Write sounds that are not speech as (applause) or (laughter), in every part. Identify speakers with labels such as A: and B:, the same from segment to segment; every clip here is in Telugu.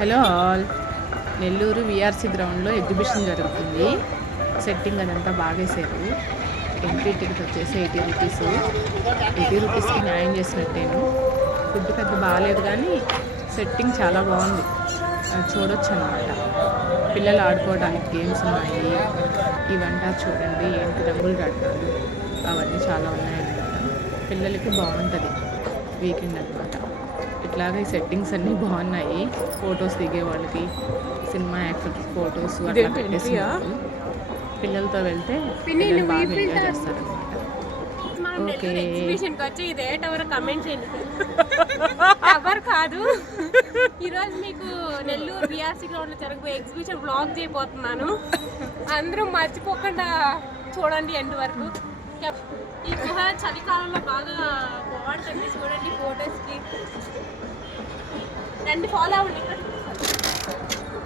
A: Hello all. నెల్లూరు విఆర్సి గ్రౌండ్లో ఎగ్జిబిషన్ జరుగుతుంది. సెట్టింగ్ అదంతా బాగేసారు ఎంట్రీ టికెట్ వచ్చేసి ఎయిటీ రూపీస్. ఎయిటీ రూపీస్కి న్యాయం చేసినట్టేను ఫుడ్ పెద్ద బాగాలేదు కానీ సెట్టింగ్ చాలా బాగుంది. అది చూడొచ్చు అనమాట పిల్లలు ఆడుకోవడానికి గేమ్స్ ఉన్నాయి. ఇవంటా చూడండి ఏంటి రంగులు కడతారు అవన్నీ చాలా ఉన్నాయన్నమాట. పిల్లలకి బాగుంటుంది. వీకెండ్ అనమాట ఇట్లాగే ఈ సెట్టింగ్స్ అన్నీ బాగున్నాయి. ఫొటోస్ దిగే వాళ్ళకి సినిమా యాక్టర్ ఫొటోస్ అట్లా పెట్టేసి? పిల్లలతో వెళ్తే పిల్లలు బాగా ఎంజాయ్ ఓకే.
B: నెల్లూరు ఎగ్జిబిషన్కి వచ్చి ఇదే కమెంట్ చేయండి. (laughs) కాదు. ఈరోజు మీకు నెల్లూరు బీఆర్సీ గ్రౌండ్లో జరగబోయే ఎగ్జిబిషన్ బ్లాగ్ చేయబోతున్నాను. అందరూ మర్చిపోకుండా చూడండి ఎండ్ వరకు. ఈ గుహ చలికాలంలో బాగా బాగుంటుంది చూడండి ఫొటోస్కి. రండి ఫాలో అవ్వండి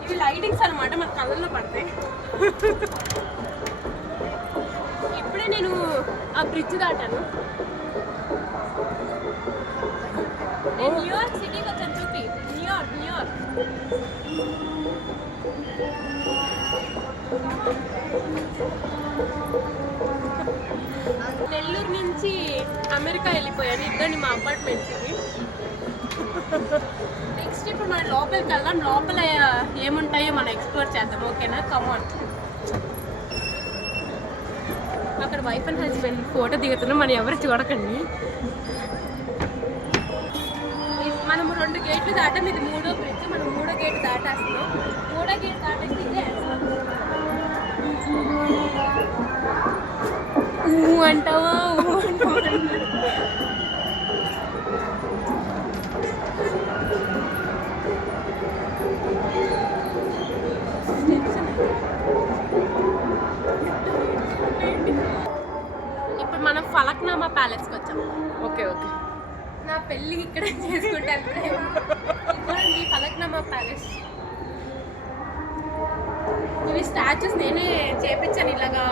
B: ఇవి లైటింగ్స్ అనమాట మన కళ్ళల్లో పడతాయి. ఇప్పుడే నేను ఆ బ్రిడ్జ్ దాటాను. నేను న్యూయార్క్ సిటీకి వచ్చాను చూపి. న్యూయార్క్ న్యూయార్క్ నెల్లూరు నుంచి అమెరికా వెళ్ళిపోయాను ఇద్దరిని మా అపార్ట్మెంట్కి నెక్స్ట్ ఇప్పుడు మనం లోపలికి వెళ్దాం. లోపల ఏముంటాయో మనం ఎక్స్ప్లోర్ చేద్దాం. ఓకేనా? కమాన్ అక్కడ వైఫ్ అండ్ హస్బెండ్ ఫోటో దిగుతున్నాం మనం ఎవరు చూడకండి. ఇది మనం రెండు గేట్లు దాటాం. ఇది మూడో బ్రిడ్జ్ మనం మూడో గేట్ దాటేస్తున్నాం. మూడో గేట్ దాటేసి ఇదే ఊ అంటావా? ఊ అంటావా? ఇప్పుడు మనం ఫలక్నామా ప్యాలెస్కి వచ్చాం.
C: Okay okay.
B: నా పెళ్ళి ఇక్కడ చేసుకుంటాను ఇవ్వండి ఫలక్నామా ప్యాలెస్. ఇవి స్టాచ్యూస్ నేనే చేపించాను ఇలాగా.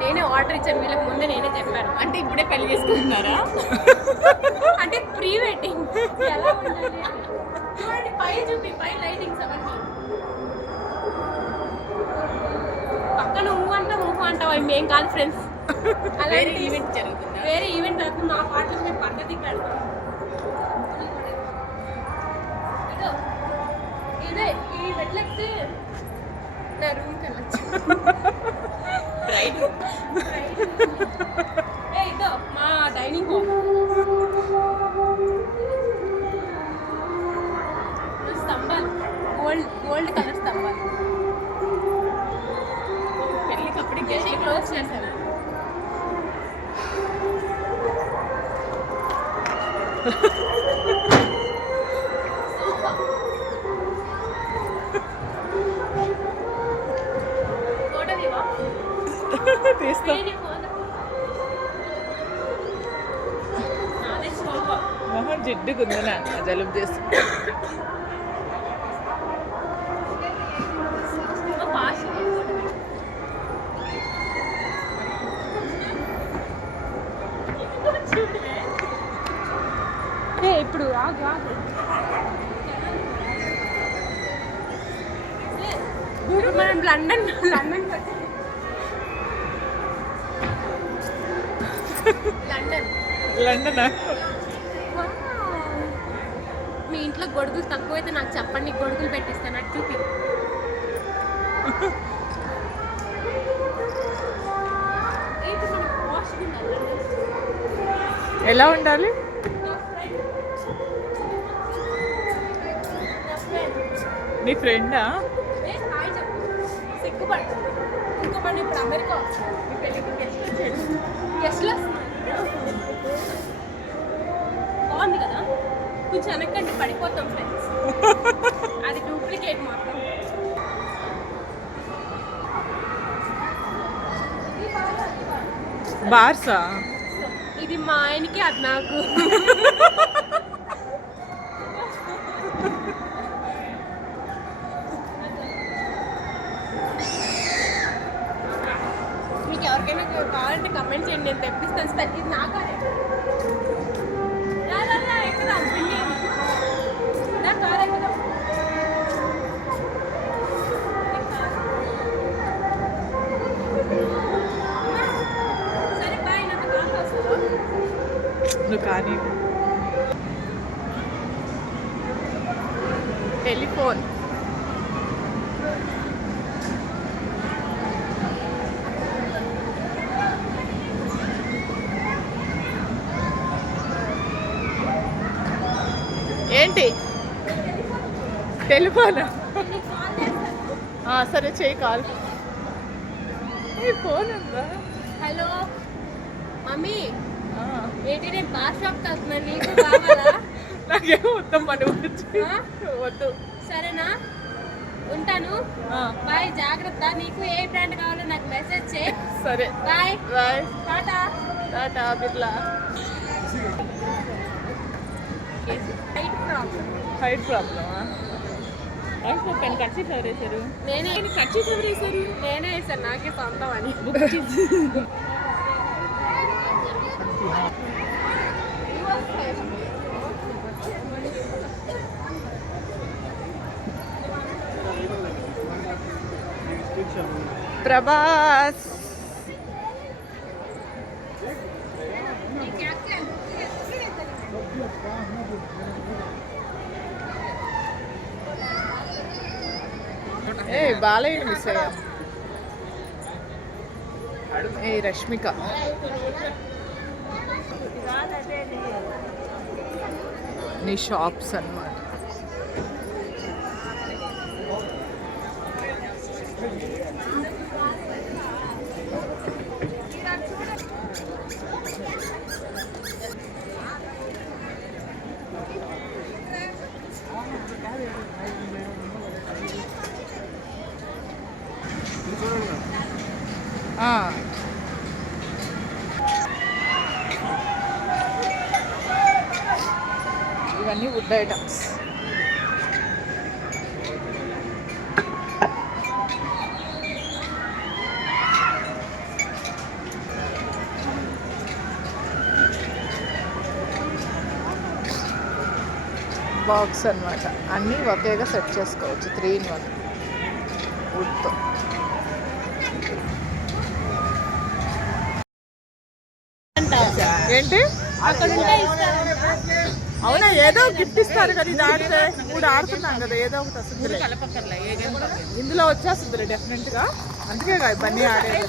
B: నేనే ఆర్డర్ ఇచ్చాను వీళ్ళకి ముందే నేనే చెప్పాను.
C: అంటే ఇప్పుడే పెళ్ళి చేసుకుంటున్నారా?
B: అంటే ప్రీ వెడ్డింగ్ ఎలా ఉండాలి? పై చూపి పై లైటింగ్స్ అవన్నీ. పక్కన ఊహ అంటా ఊహ అంటావా మేం కాదు ఫ్రెండ్స్ (laughs)
C: వేరే ఈవెంట్ జరుగుతుందా?
B: వేరే ఈవెంట్ జరుగుతుంది నా పాటలు నేను పద్ధతి పెడతాను మెట్లెక్కితే నా రూమ్కి వెళ్ళచ్చు. (laughs) ఇదో మా డైనింగ్ హాల్ స్తంభాలు. గోల్డ్ గోల్డ్ కలర్ స్తంభాలు.
C: పెళ్ళికి అప్పుడే
B: గేట్ క్లోజ్ చేశాను ఫోటో
C: తీస్తాం.
B: మొహం జిడ్డుకు
C: ఉంది నా జలుబు చేస్తుంది
B: ఏ ఇప్పుడు ఆగు ఆగు. మనం లండన్ లండనా మీ ఇంట్లో గొడుగులు తక్కువైతే నాకు చెప్పండి గొడుగులు పెట్టిస్తాను అటు చూపి.
C: ఎలా ఉండాలి?
B: నా
C: ఫ్రెండా.
B: సిగ్గుపడుతుంది ఇంకో ఇప్పుడు అమెరికా గెస్ట్లు బాగుంది కదా? కొంచెం వెనక్కంటే పడిపోతాం ఫ్రెండ్స్ అది డూప్లికేట్ మొత్తం
C: బార్సా?
B: ఇది మా ఆయనకి అది నాకు.
C: నువ్వు కానీ
A: టెలిఫోన్ ఏంటి?
C: టెలిఫోన్ సరే చేయి కాల్. ఫోన్ ఉందా?
B: Hello
C: mummy.
B: ఏంటి నేను బార్ షాప్ వస్తున్నాను నీకు కావాలా? (laughs)
C: నాకేం వద్దాం పని? వద్దు.
B: సరేనా? ఉంటాను. బాయ్ జాగ్రత్త. నీకు ఏ బ్రాండ్ కావాలో నాకు మెసేజ్ చేయి.
C: సరే.
B: Bye.
C: Bye.
B: Tata.
C: Tata Birla.
B: Height problem.
C: Height ప్రాబ్లమా? కట్ చేసి ఎవరేసారు?
B: నేనే.
C: కట్ చేసి ఎవరేసారు?
B: నేనే వేసాను. నాకే సొంతం అని (laughs)
C: ప్రభాస్ ఏ బాలయ్య మిస్ అయ్యా ఏ రష్మిక నీ షాప్స్ అన్నమాట ఇవన్నీ వుడ్ ఐటమ్స్ బాక్స్ అన్నమాట. అన్నీ ఒకేగా సెట్ చేసుకోవచ్చు. Three in one. వుడ్తో ఏంటి? అవునా ఏదో గిఫ్ట్ ఇస్తారు కదా ఇది ఆడితే మూడు ఆడుతున్నాం కదా ఏదో ఒకటి వస్తుంది. ఇందులో వచ్చేస్తుంది డెఫినెట్గా. అందుకే కదా ఇవన్నీ ఆడేది.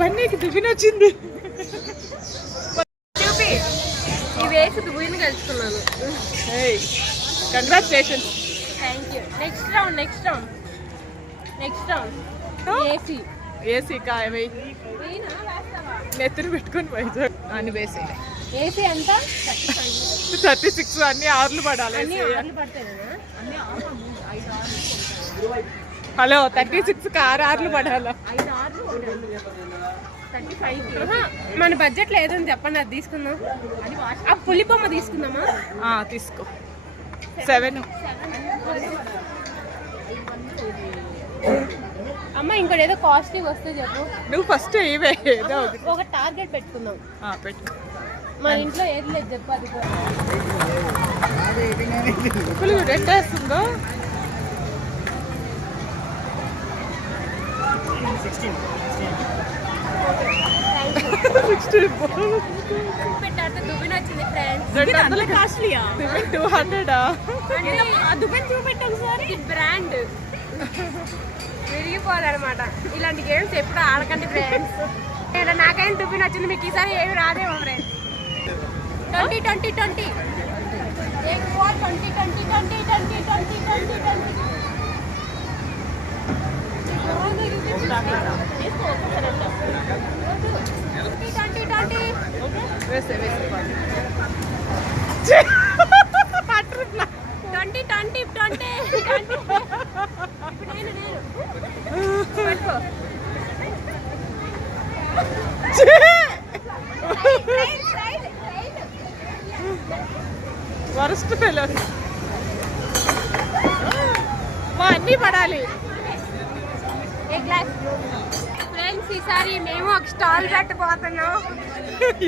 C: బన్నీకి దువ్విన వచ్చింది
B: చూపి. ఇవి వేసి దువ్విన కలుసుకున్నాను.
C: Congratulations
B: thank you next round next round next round AC.
C: AC కాయవై నెత్తిని పెట్టుకొని వైజాగ్ అని వేసి
B: ఏసీ ఎంత?
C: థర్టీ సిక్స్ అన్ని ఆర్లు పడాలి. హలో థర్టీ సిక్స్ ఆరు ఆర్లు పడాలా?
B: మన బడ్జెట్ లేదని చెప్పండి అది తీసుకుందాం. ఆ పులి బొమ్మ తీసుకుందామా?
C: తీసుకో. సెవెన్
B: అమ్మ ఇంకోటి ఏదో కాస్ట్లీ వస్తే చెప్పు.
C: నువ్వు ఫస్ట్ ఇవే ఏదో.
B: ఒక టార్గెట్ పెట్టుకుందాం.
C: ఆ, పెట్టు.
B: మన ఇంట్లో ఏది లేదు చెప్పు అది
C: ఎంత వేస్తుందో? 16. 16. టూ హండ్రెడ్
B: బ్రాండ్ విరిగిపోదనమాట ఇలాంటి గేమ్స్ ఎప్పుడు ఆడకండి ఫ్రెండ్స్ నేను నాకైనా దుబ్బిన వచ్చింది మీకు ఈసారి ఏమి రాదేమో ఫ్రెండ్స్ ట్వంటీ ట్వంటీ ట్వంటీ
C: ఎక్కువ
B: twenty twenty twenty twenty twenty twenty twenty
C: worst twenty మా అన్నీ పడాలి.
B: ఫ్రెండ్స్ ఈసారి మేము ఒక స్టాల్ పెట్టబోతున్నాం.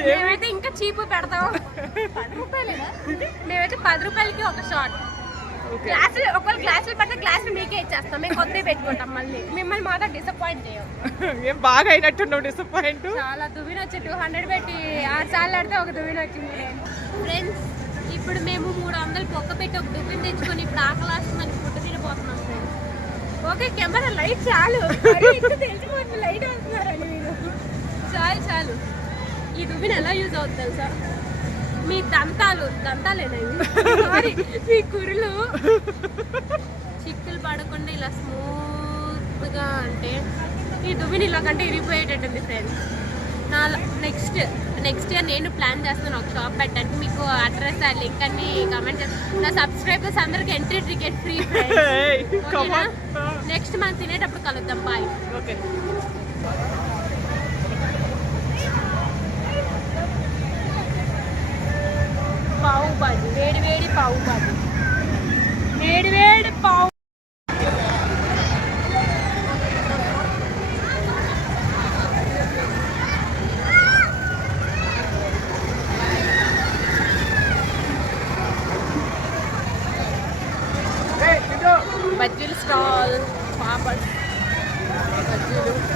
B: మేమైతే ఇంకా చీపు పెడతాం? మేమైతే పది రూపాయలకి ఒక షాట్. గ్లాసులు ఒకవేళ గ్లాసులు పడితే గ్లాసులు మీకే ఇచ్చేస్తాం. మేము కొద్దిగా పెట్టుకుంటాం మళ్ళీ. మిమ్మల్ని మాత్రం డిసప్పాయింట్ చేయం
C: ఏం బాగా అయినట్టున్నావు డిసప్పాయింట్
B: చాలా దువ్విన వచ్చి టూ హండ్రెడ్ పెట్టి ఆరు సార్లు ఆడితే ఒక దువ్విన వచ్చింది. ఫ్రెండ్స్ ఇప్పుడు మేము మూడు వందలు పొక్క పెట్టి ఒక దువ్విని తెచ్చుకొని ఇప్పుడు ఆకలాస్తుందని ఫుడ్ తినబోతున్నాం. ఓకే కెమెరా లైట్ చాలు. తెలిసిపోతుంది లైట్ వస్తున్నారని మీరు చాలు చాలు. ఈ దువ్విని ఎలా యూజ్ అవుతుంది తెలుసా? మీ దంతాలు దంతాలేనా ఇవి? సారీ మీ కురులు. చిక్కులు పడకుండా ఇలా స్మూత్గా అంటే ఈ దువ్విని ఇలా కంటే ఇరిగిపోయేటట్టుంది ఫ్రెండ్స్ నా నెక్స్ట్ నెక్స్ట్ ఇయర్ నేను ప్లాన్ చేస్తున్నాను ఒక షాప్ పెట్టడానికి. మీకు అడ్రస్ ఆ లింక్ అన్ని కమెంట్ చేస్తాను నా సబ్స్క్రైబర్స్ అందరికి ఎంట్రీ టికెట్ ఫ్రీ నెక్స్ట్ మనం తినేటప్పుడు కలుద్దాం బాయ్
C: ఓకే
B: పావు బాజీ వేడి వేడి పావు bhaji.
A: Obrigado.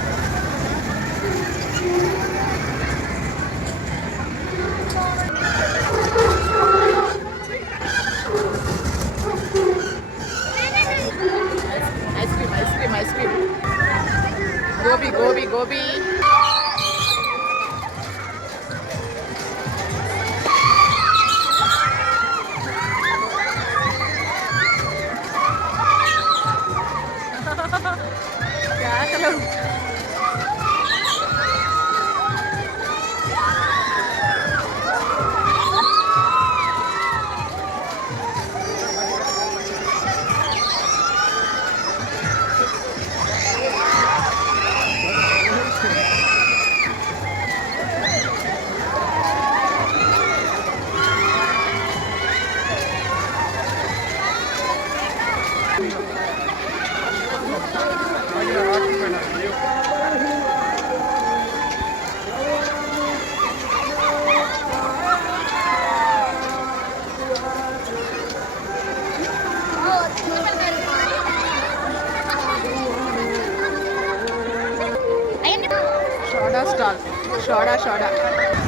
A: Shoda stall. Shoda, Shoda.